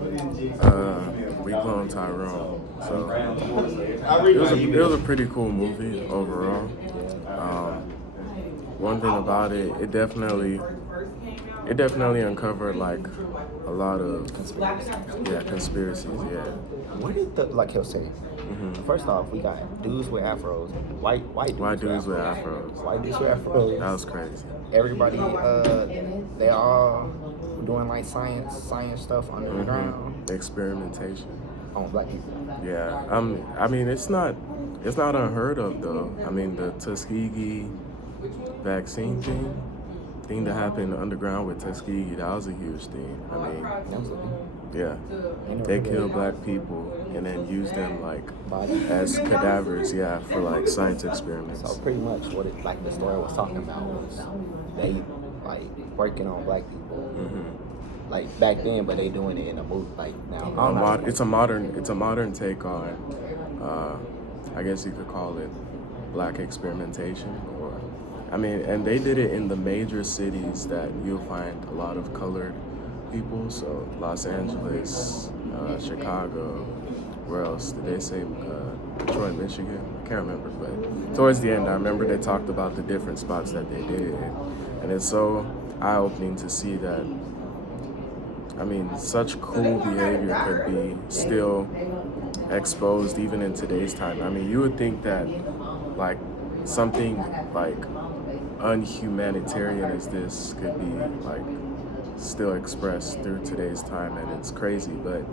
We cloned Tyrone, so it was a pretty cool movie overall. Um, One thing about it, it definitely uncovered like a lot of conspiracies. Yeah. What did the like he'll say? First off, we got dudes with afros, white White dudes dudes with afros. white dudes with afros. That was crazy. Everybody, they all doing like science stuff under the ground Experimentation. on black people. Yeah. I mean, it's not unheard of though. I mean, the Tuskegee vaccine thing that happened underground with Tuskegee, that was a huge thing. I mean, That was a thing. yeah, they killed black people and then used them like Body. as cadavers, yeah, for like science experiments. So pretty much what it like the story was talking about was they like working on black people like back then, but they doing it in a movie like now. I don't know. It's a modern take on, I guess you could call it black experimentation, or I mean, and they did it in the major cities that you'll find a lot of colored people. So Los Angeles, Chicago. Where else did they say? Detroit, Michigan. I can't remember, but towards the end, I remember they talked about the different spots that they did it in, and it's so eye-opening to see that. I mean, such cool behavior could be still exposed even in today's time. I mean, you would think that like something like unhumanitarian as this could be like still expressed through today's time, and it's crazy. But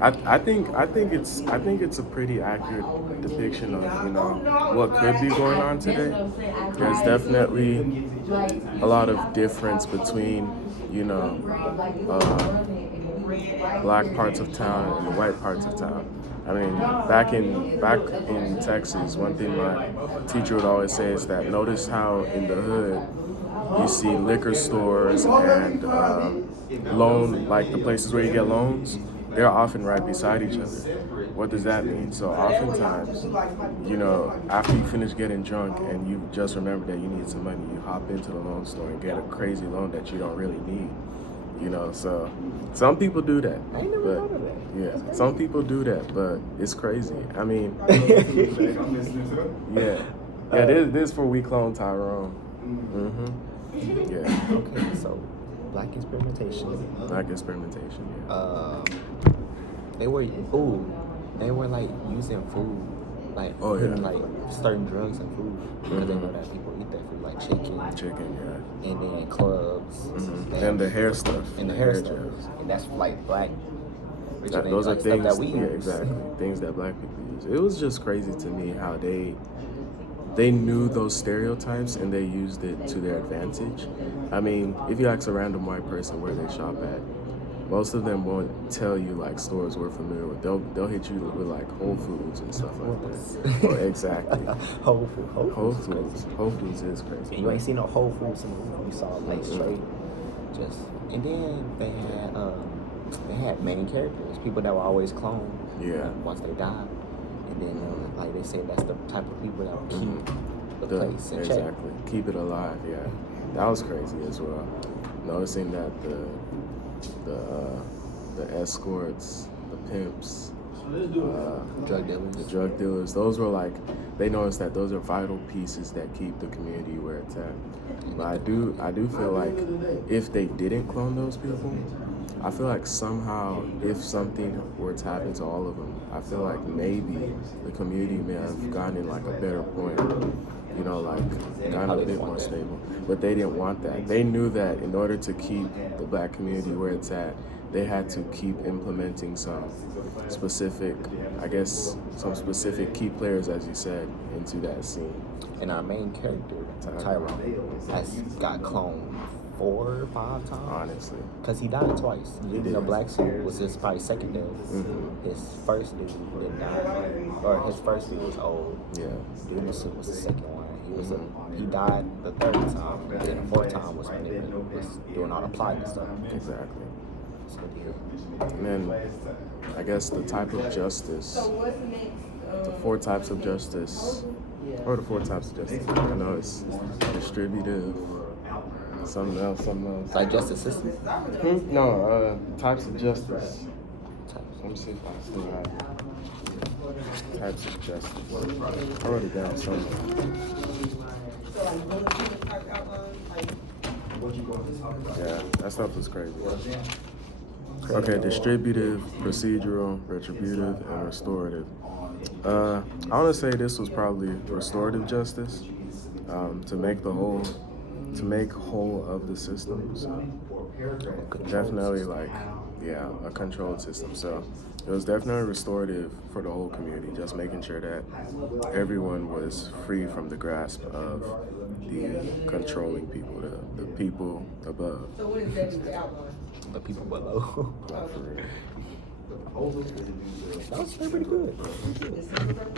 I think it's a pretty accurate depiction of what could be going on today. There's definitely a lot of difference between black parts of town and the white parts of town. I mean, back in Texas, one thing my teacher would always say is that notice how in the hood you see liquor stores and like the places where you get loans, they're often right beside each other. What does that mean? So oftentimes, after you finish getting drunk and you just remember that you need some money, you hop into the loan store and get a crazy loan that you don't really need. So some people do that. I ain't never thought of that. Yeah, some people do that, but it's crazy. I mean, yeah. This for We Clone Tyrone. Yeah. Okay, so black experimentation. Black experimentation, yeah. They were like using food, like putting like certain drugs in food because they know that people eat that food, like chicken, yeah. and then clubs, And the hair stuff. and the hair stuff, and that's like black. Those are like things stuff that we use. exactly. Things that black people use. It was just crazy to me how they knew those stereotypes and they used it to their advantage. I mean, if you ask a random white person where they shop at, most of them won't tell you like stores we're familiar with. They'll hit you with like Whole Foods and stuff like that. Or exactly. Whole Foods. Whole Foods is crazy. And you ain't seen no Whole Foods in the movie. You saw like straight, just and then they had main characters, people that were always cloned. Yeah. Once they died, and then like they say that's the type of people that will keep the place in check. Exactly. Keep it alive. Yeah. That was crazy as well. Noticing that the escorts, the pimps, the drug dealers, those were like, they noticed that those are vital pieces that keep the community where it's at. But I do feel like if they didn't clone those people, I feel like somehow if something were to happen to all of them, I feel like maybe the community may have gotten in like a better point, like gotten a bit more stable. But they didn't want that. They knew that in order to keep the black community where it's at, they had to keep implementing some specific key players, as you said, into that scene. And our main character, Tyrone, has got cloned 4 or 5 times. Honestly. Because he died twice. The black suit was his probably second death. His first dude didn't die. Or his first dude was old. Yeah. Dude in the suit was the second one. He died the 3rd time. And then the 4th time was when he was doing all the plot and stuff. Exactly. So, And then I guess the type of justice, the 4 types of justice, or the 4 types of justice. I know it's distributive, something else. like justice system? No, types of justice. Let me see if I still have it. Types of justice. I wrote it down somewhere. Yeah, that stuff was crazy. Okay, distributive, procedural, retributive, and restorative. I want to say this was probably restorative justice, to make whole of the system. So definitely a controlled system. So it was definitely restorative for the whole community, just making sure that everyone was free from the grasp of the controlling people, the people above. The people below. Not for real. That was pretty good.